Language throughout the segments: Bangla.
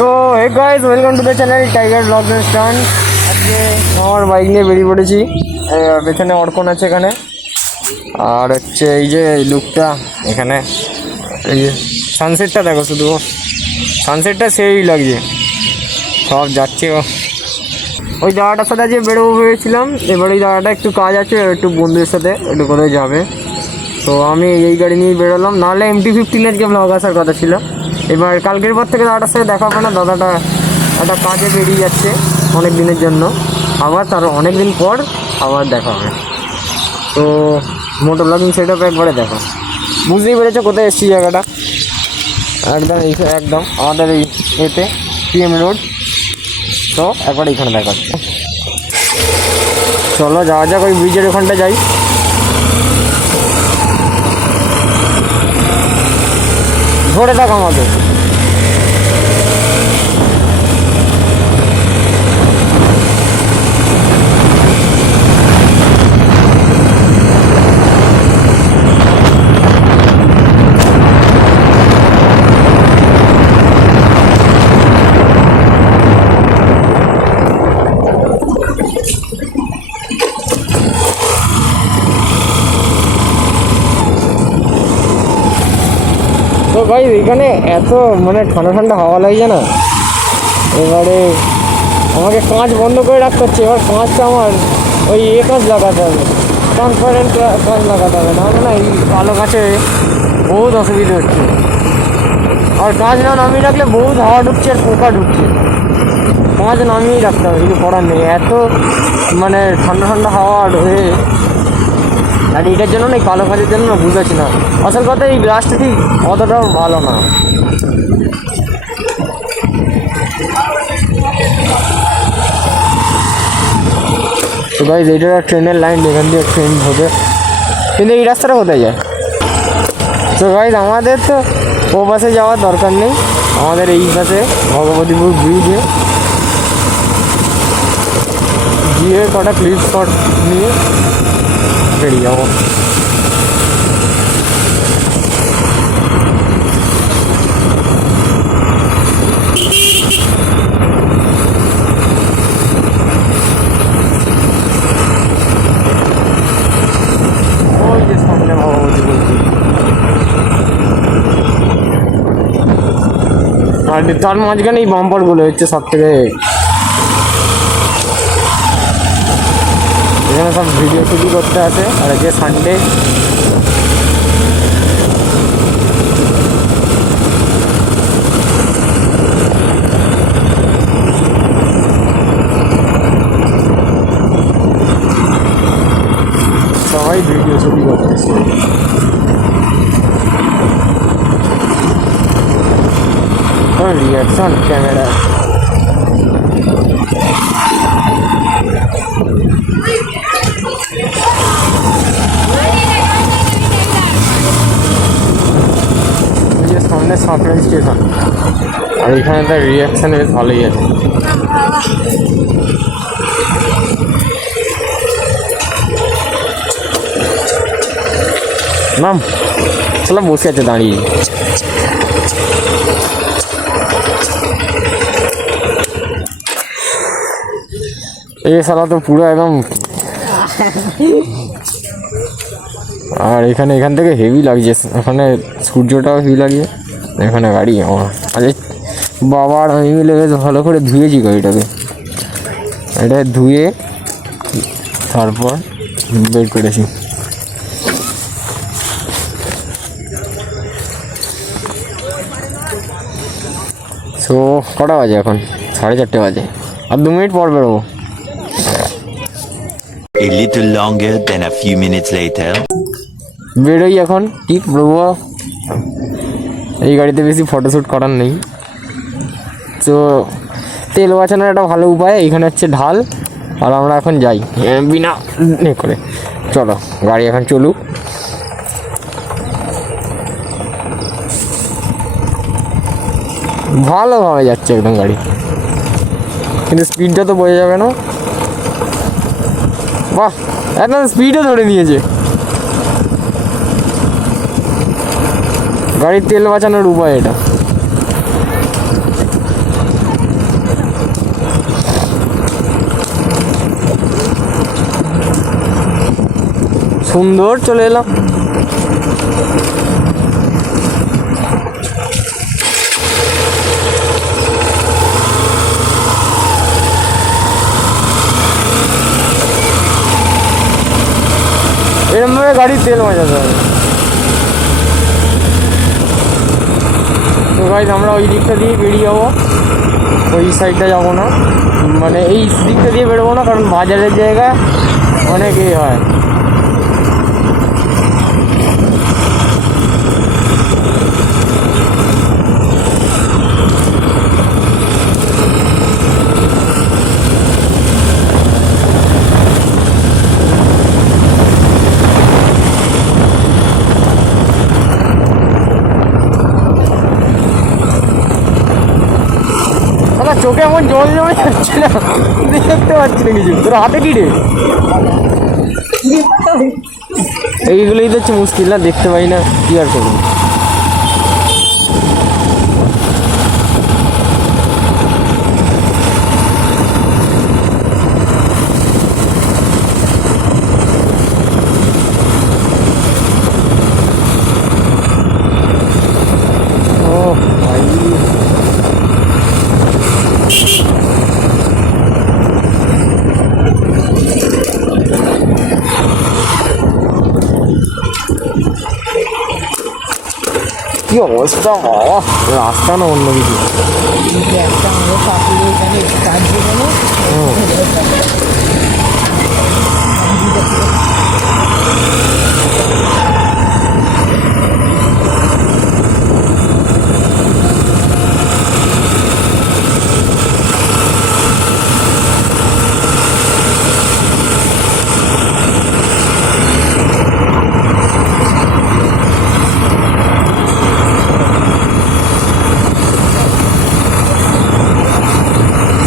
তো hey guys, welcome to the channel tiger blogs and stunt. আজকে আমার বাইক নিয়ে বেরিয়ে পড়েছি। পেছনে অর্কন আছে এখানে, আর হচ্ছে এই যে লুকটা এখানে, এই যে সানসেটটা দেখো, শুধু সানসেটটা সেই লাগছে। সব যাচ্ছে ওই জায়গাটার সাথে আজকে বেরোবো ভেবেছিলাম। এবার ওই জায়গাটা একটু কাজ আছে, একটু বন্ধুদের সাথে একটু কোথায় যাবে, তো আমি এই গাড়ি নিয়েই বেরোলাম। নাহলে MT-15 আজকে ব্লগ আসার কথা ছিল। এবার কালকের পর থেকে দাদাটার সাথে দেখা হবে না। দাদাটা একটা কাজে বেরিয়ে যাচ্ছে অনেক দিনের জন্য, আবার তার অনেক দিন পর আবার দেখা হবে। তো মোটো ব্লগিং সেটআপ একবারে দেখো, বুঝতেই পেরেছো কোথায় এসছি জায়গাটা। একদম একদম আমাদের এই এতে PM রোড। তো একবার এইখানে দেখা, চলো যাওয়া যাক। ওই ব্রিজের ওখানটা যাই। ধরে থাক আমাকে। তো ভাই এখানে এত মানে ঠান্ডা ঠান্ডা হাওয়া লাগছে না। এবারে আমাকে কাঁচ বন্ধ করে রাখতে হচ্ছে। এবার কাঁচটা আমার ওই কাঁচ লাগাতে হবে, ট্রান্সপারেন্ট কাঁচ লাগাতে হবে, নাহলে না এই কালো কাঁচে বহুত অসুবিধা হচ্ছে। আর কাঁচ না নামিয়ে রাখলে বহুত হাওয়া ঢুকছে আর পোকা ঢুকছে। কাঁচ নামিয়েই রাখতে হবে, কিছু করার নেই। এত মানে ঠান্ডা ঠান্ডা হাওয়া হয়ে, আর এটার জন্য না, এই কালো কাজের জন্য না বুঝেছি না। আসল কথা এই গ্লাসটা ঠিক অতটাও ভালো না। তো গাইস, এইটা ট্রেনের লাইন, এখান দিয়ে ট্রেন ঢোকে, কিন্তু এই রাস্তাটা কোথায় যায়? তো গাইস, আমাদের তো ও বাসে যাওয়ার দরকার নেই, আমাদের এই পাশে ভগবতীপুর ব্রিজে গিয়ে কটা ক্লিপ শট নিয়ে বেরিয়ে যাবো। আর তার মাঝখানে এই বাম্পারগুলো হচ্ছে সব থেকে, এখানে সব ভিডিও শুটিং করতে আসে। আর আজকে সানডে, সবাই ভিডিও শুটিং করতে আসে। রিয়াকশন ক্যামেরা, সামনে সাঁতরাই স্টেশন, আর এখানে তার রিয়াকশন বেশ ভালোই আছে। নাম চলো, বসে আছে দাঁড়িয়ে। এই সালা তো পুরো একদম, আর এখান থেকে হেভি লাগছে। এখানে সূর্যটাও হেভি লাগছে, এখানে গাড়ি আমার আরে বাবা আর আমি মিলে বেশ ভালো করে ধুয়েছি গাড়িটাকে। এটা ধুয়ে তারপর বের করেছি। সো কটা বাজে এখন? 4:30 বাজে, আর 2 মিনিট পর বেরোবো। A little longer than a few minutes later. বেরোই এখন, ঠিক বেরোবো। এই গাড়িতে বেশি ফটোশ্যুট করার নেই, তো তেল বাঁচানোর একটা ভালো উপায় এখানে হচ্ছে ঢাল। আর আমরা এখন যাই বিনা করে। চলো গাড়ি এখন চলুক। ভালোভাবে যাচ্ছে একদম গাড়ি, কিন্তু স্পিডটা তো বোঝা যাবে না। বাহ, একদম স্পিডও ধরে নিয়েছে। গাড়ির তেল বাঁচানোর উপায় এটা। সুন্দর চলে এলাম। এরমভাবে গাড়ির তেল মাজাতে হবে। তো গাইজ আমরা ওই দিকটা দিয়ে বেরিয়ে যাবো, ওই সাইডটা যাবো না, মানে এই দিকটা দিয়ে বেরোবো না, কারণ বাজারের জায়গা অনেক হয়। চোখে এমন জল জমে যাচ্ছে না, দেখতে পাচ্ছি না কিছু। তোর হাতে কি রে? এইগুলোই তো হচ্ছে মুশকিল না, দেখতে পাই না, কি আর করবো। কি অবস্থা, রাস্তা না অন্য কিছু।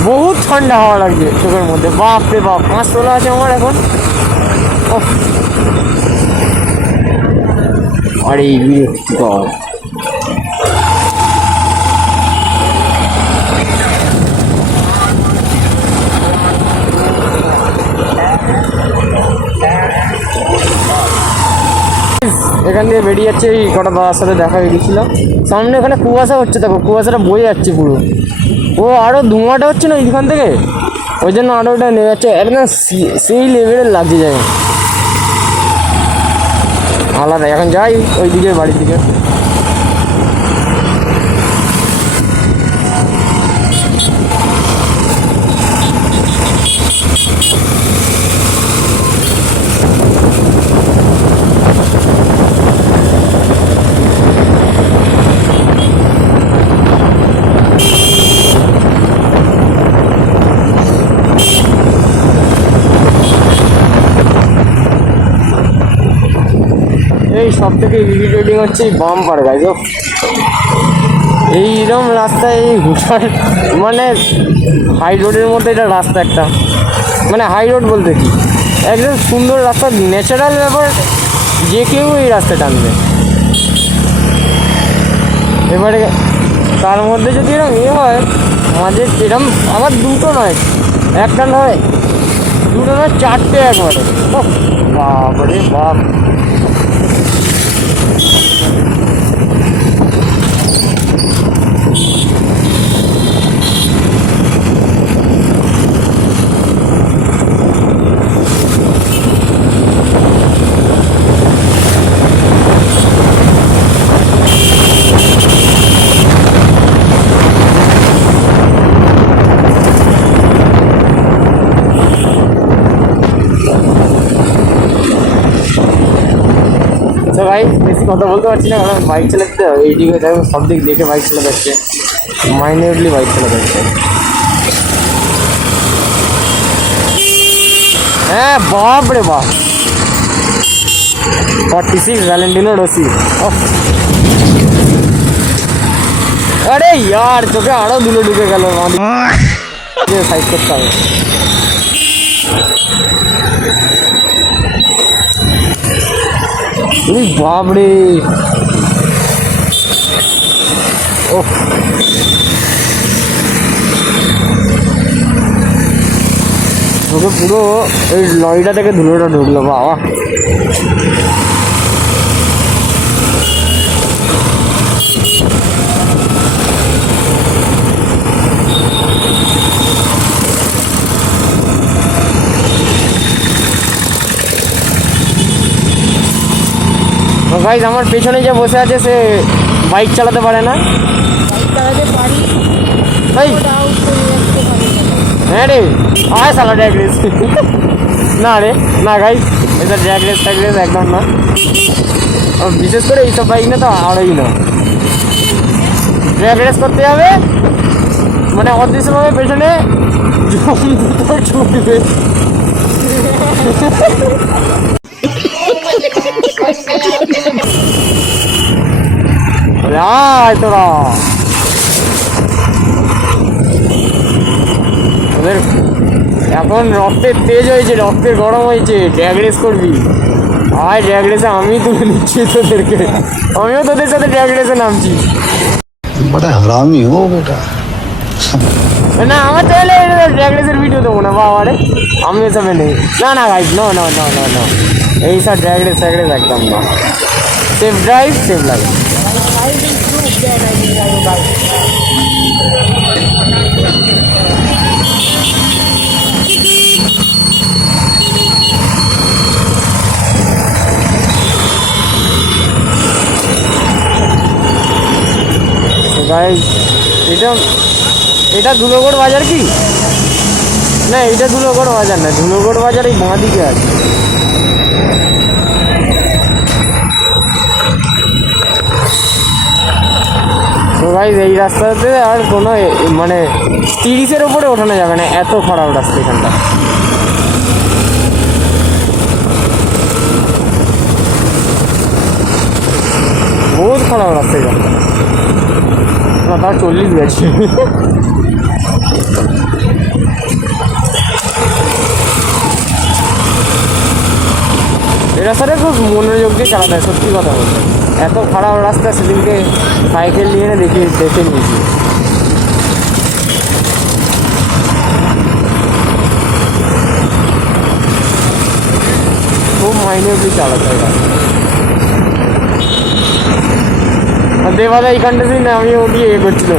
বহুত ঠান্ডা হাওয়া লাগছে চোখের মধ্যে, বাপ রে বাপ। 5 তোলা আছে আমার এখন। আরে বিরক্তিকর। এখান দিয়ে বেরিয়ে যাচ্ছে, এই কটা দাদার সাথে দেখা হয়ে গেছিলাম। সামনে এখানে কুয়াশা হচ্ছে, দেখো কুয়াশাটা বয়ে যাচ্ছে পুরো। ও আরও ধোঁয়াটা হচ্ছে না এইখান থেকে, ওই জন্য আরও ওটা নেমে যাচ্ছে, একদম সেই লেভেলের লাগছে যায় আলাদা। এখন যাই ওই দিকে, বাড়ির দিকে। এই সব থেকে ইরিটেটিং হচ্ছে এই বাম্পার গাইজ। এইরকম রাস্তায় এই হুটার, মানে হাই রোডের মধ্যে এটা রাস্তা একটা, মানে হাই রোড বলতে কি একদম সুন্দর রাস্তা, ন্যাচারাল ব্যাপার, যে কেউ এই রাস্তা টানবে। এবারে তার মধ্যে যদি এরকম হয় মাঝে, এরকম আমার দুটো নয়, একটা নয়, দুটো নয়, 4টে একবারে। বাবারে বাপ। তো ভাই বেশি কথা বলতে পারছি না, কারণ বাইক চালাতে এইদিকে দেখো, সব দিক দেখে বাইক চালাতে হচ্ছে, মাইনেরলি বাইক চালাতে হচ্ছে। হ্যাঁ বাপ রে বাপ, 46 ভ্যালেন্টিনো রসি। আরে ইয়ার চোখে আরো ধুলো ঢুকে গেল, সাইড করতে হবে। বাপরে ও, ওকে পুরো ওই লরিটা থেকে ধুলোটা ঢুকলো বাবা। গাইজ আমার পেছনে যে বসে আছে সে বাইক চালাতে পারে না। এই হ্যাঁ রে আয় সালা ড্র্যাগ রেস। না রে না গাইজ, এটা ড্র্যাগ রেস ট্যাগ রেস একদম না। বিশেষ করে এইসব বাইক না তো আরোই না। ড্র্যাগ রেস করতে হবে মানে অদৃশ্যভাবে পেছনে ছুটবে। আয় তোরা ওদের এখন রক্তের তেজ হয়েছে, রক্তের গরম হয়েছে, ড্র্যাগ রেস করবি। আয় ড্র্যাগ রেসে আমি তুলে নিচ্ছি তোদেরকে, আমিও তোদের সাথে ড্র্যাগ রেসে নামছি। बड़ा हरामी हो बेटा। না আমার চাইলে ড্র্যাগ রেসের ভিডিও দেবো না বাবা রে, আমি এসবে নেই। না না guys no no no no no, এইসব ড্র্যাগ রেস ট্যাগ রেস একদম না। Safe drive safe life. Guys এটা এটা ধুলোগড় বাজার কি না? এটা ধুলোগড় বাজার না, ধুলোগড় বাজার এই বাঁ দিকে আছে। তো গাইজ এই রাস্তাতে আর কোনো মানে 30-এর ওপরে ওঠানো যাবে না, এত খারাপ রাস্তা এখানটা। বহুত খারাপ রাস্তা এখানটা। না তার 40 গেছে। এই রাস্তাটা খুব মনোযোগ দিয়ে চালাতে হয় সত্যি কথা বলতে। এত খারাপ রাস্তা, সেদিনকে সাইকেল নিয়ে এনে দেখে নিয়েছি। খুব মাইনে অব্দি চালাতে হয়। আর দেবাদা এইখানটা দিন আমি ওটি করছিল,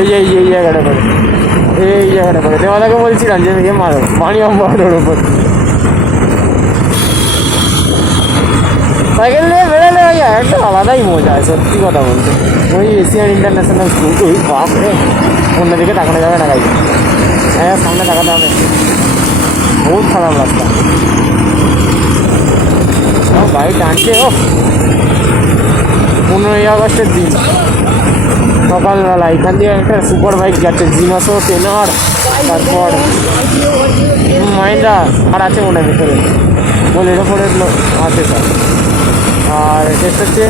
এই যে এই জায়গাটা করে, এই জায়গাটা করে দেবাদাকে বলছিলাম যে মেয়ে মারো পানি মারোর ওপর। সাইকেল নিয়ে বেরোলে ভাই একটা আলাদাই মজা হয় সত্যি কথা বলতে। ওই এশিয়ান ইন্টারন্যাশনাল স্কুল ওই বাপ রে, অন্যদিকে তাকানো যাবে না গাড়ি, হ্যাঁ সামনে তাকাতে হবে। বহুত খারাপ রাস্তা, গাড়ি টানছে। ও 15ই আগস্টের দিন সকালবেলা এখান দিয়ে একটা সুপার বাইক যাচ্ছে, জিনাসো টেনার, তারপর মাইন্ডা আর আছে মনে ভিতরে বোলেরো ফোরে আছে স্যার। আর টেস্ট হচ্ছে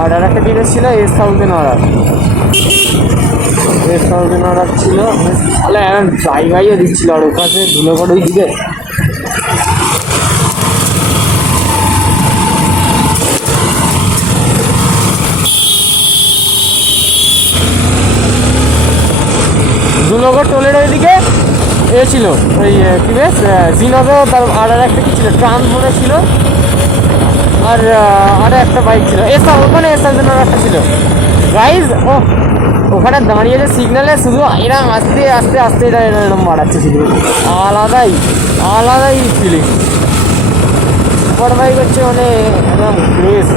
আর একটা জিনিস ছিল S1000 ছিল, তাহলে এখন জায়গায়ও দিচ্ছিল আর ওখানে ধুলোগড় ওই দিকে। ধুলোগড় টোলের ওইদিকে এ ছিল ওই কি বেশ জিনাজো, তার আর একটা কি ছিল ট্রান্সফোর্টে ছিল, আর একটা বাইক ছিল ওখানে S1000 একটা ছিল গাইজ। ওখানে দাঁড়িয়ে যে সিগনালে শুধু এরম আস্তে আস্তে আস্তে এটা এরকম বাড়াচ্ছে, শুধু আলাদাই ফিলিং। সুপার বাইক হচ্ছে মানে একদম ক্রেজ।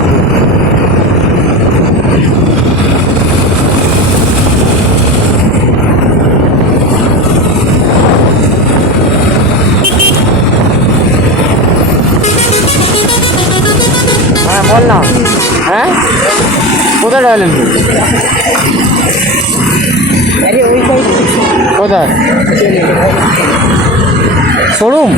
হ্যাঁ বল না, হ্যাঁ কোথায় রয়্যাল এনফিল্ড? কোথায় শোরুম?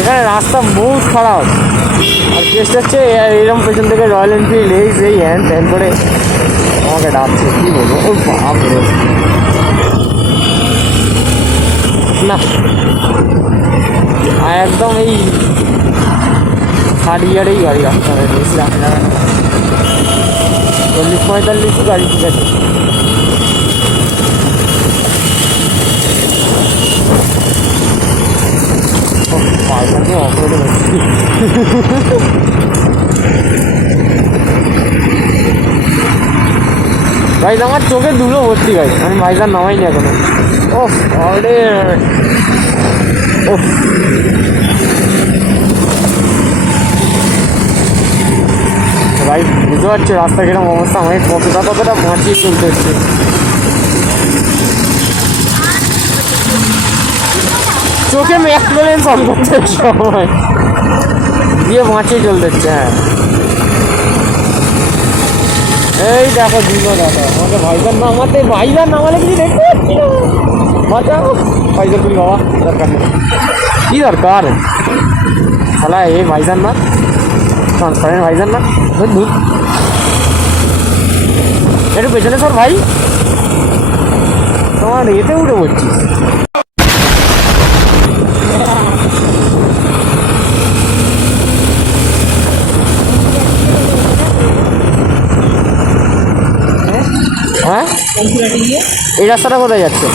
এখানে রাস্তা বহুত খারাপ। আর কেসটা হচ্ছে এরকম পেছন থেকে রয়্যাল এনফিল্ড এই সেই হ্যান ত্যান করে আমাকে ডাকছে, কী বলবো। ও বাপ রে, না একদম এই 60 ইয়ারেই গাড়ি রাখতে হবে, বেশি রাখা যাবে না। 40-45 গাড়ি ঠিক আছে। ভাই আমার চোখে ধুলো ভর্তি ভাই, আমি ভাইজান নামাইনি এখনো। ও আরে ও ভাই বুঝতে পারছো রাস্তা কিরকম অবস্থা, আমাকে কতটা বাঁচিয়ে চলতে হচ্ছে। চোখে ম্যাকলোরেন্স অন করতে সময় দিয়ে বাঁচিয়ে চলতে হচ্ছে। হ্যাঁ এই দেখো দিল দাদা, আমাকে ভাইজান নামালে কিছু দেখতে পাচ্ছি না। বাঁচাও ভাইজান, তুমি বাবা দরকার নেই, কী দরকার শালা এই ভাইজান না, ট্রান্সপারেন্ট ভাইজান না। ধুর একটু পেছনে সর ভাই, তোমার এতে উঠে পড়ছি। হ্যাঁ এই রাস্তাটা কোথায় যাচ্ছে,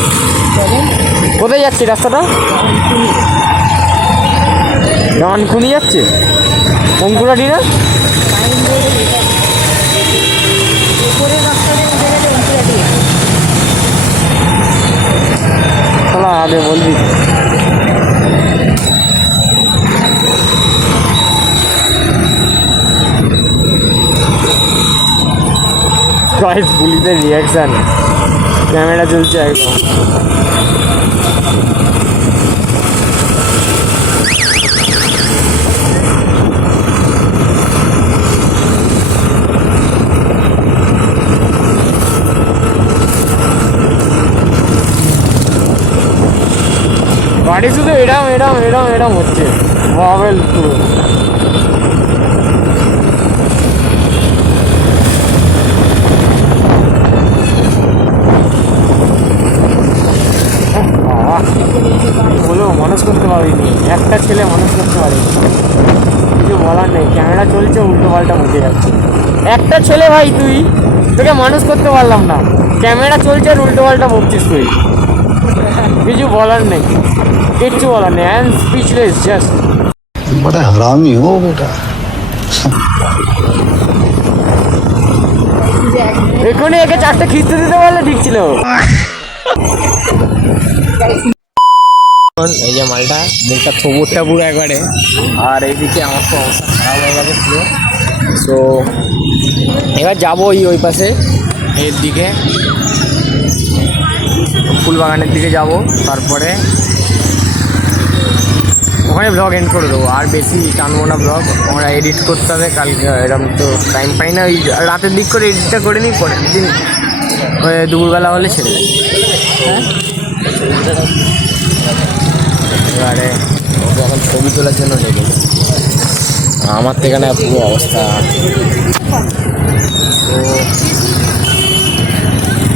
কোথায় যাচ্ছে রাস্তাটা? ডানকুনি যাচ্ছে, অঙ্কুরাটি না? চলা আগে বলবি। গাইস পুলিশের রিয়াকশন, ক্যামেরা চলছে একদম। গাড়ি শুধু এরম হচ্ছে, মোবাইল পুরো। বলো মানুষ করতে পারিনি, একটা ছেলে মানুষ করতে পারিনি, কিছু বলার নেই। ক্যামেরা চলছে, উল্টো পাল্টা মুখে যাচ্ছে। একটা ছেলে ভাই, তুই তোকে মানুষ করতে পারলাম না, ক্যামেরা চলছে আর উল্টো পাল্টা বকছিস তুই, কিছু বলার নেই, কিচ্ছু বলার নেই। I am speechless just. बड़ा हरामी हो बेटा। এখানে একে 4টে খিস্তে দিতে পারলে ঠিক ছিল। এই যে মালটা মুখটা থবুরটা পুরো একবারে, আর এইদিকে আমার তো অবস্থা খারাপ হয়ে গেছে পুরো। সো এবার যাবো ওই পাশে এর দিকে, ফুলবাগানের দিকে যাব, তারপরে ওখানে ব্লগ এন্ড করে দেবো। আর বেশি টানবো না ব্লগ, আমরা এডিট করতে হবে কালকে, এরকম তো টাইম পাই না। ওই রাতের দিক করে এডিটটা করে নিই, পরের দিন দুপুরবেলা হলে ছেড়ে দেয়। হ্যাঁ এবারে ওকে এখন ছবি তোলার জন্য ডেকে, আমার তো এখানে পুরো অবস্থা। তো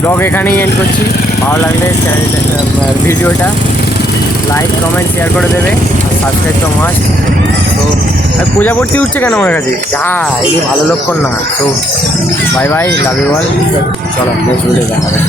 ব্লগ এখানেই এন্ড করছি। ভালো লাগলে ভিডিওটা লাইক কমেন্ট শেয়ার করে দেবে, আর সাবস্ক্রাইব তো মাস্ট। তো প্রজাপতি উঠছে কেন আমার কাছে? হ্যাঁ এই ভালো লক্ষণ না। তো bye bye, love you all. চলো নেক্সট ভিডিও দেখা হবে।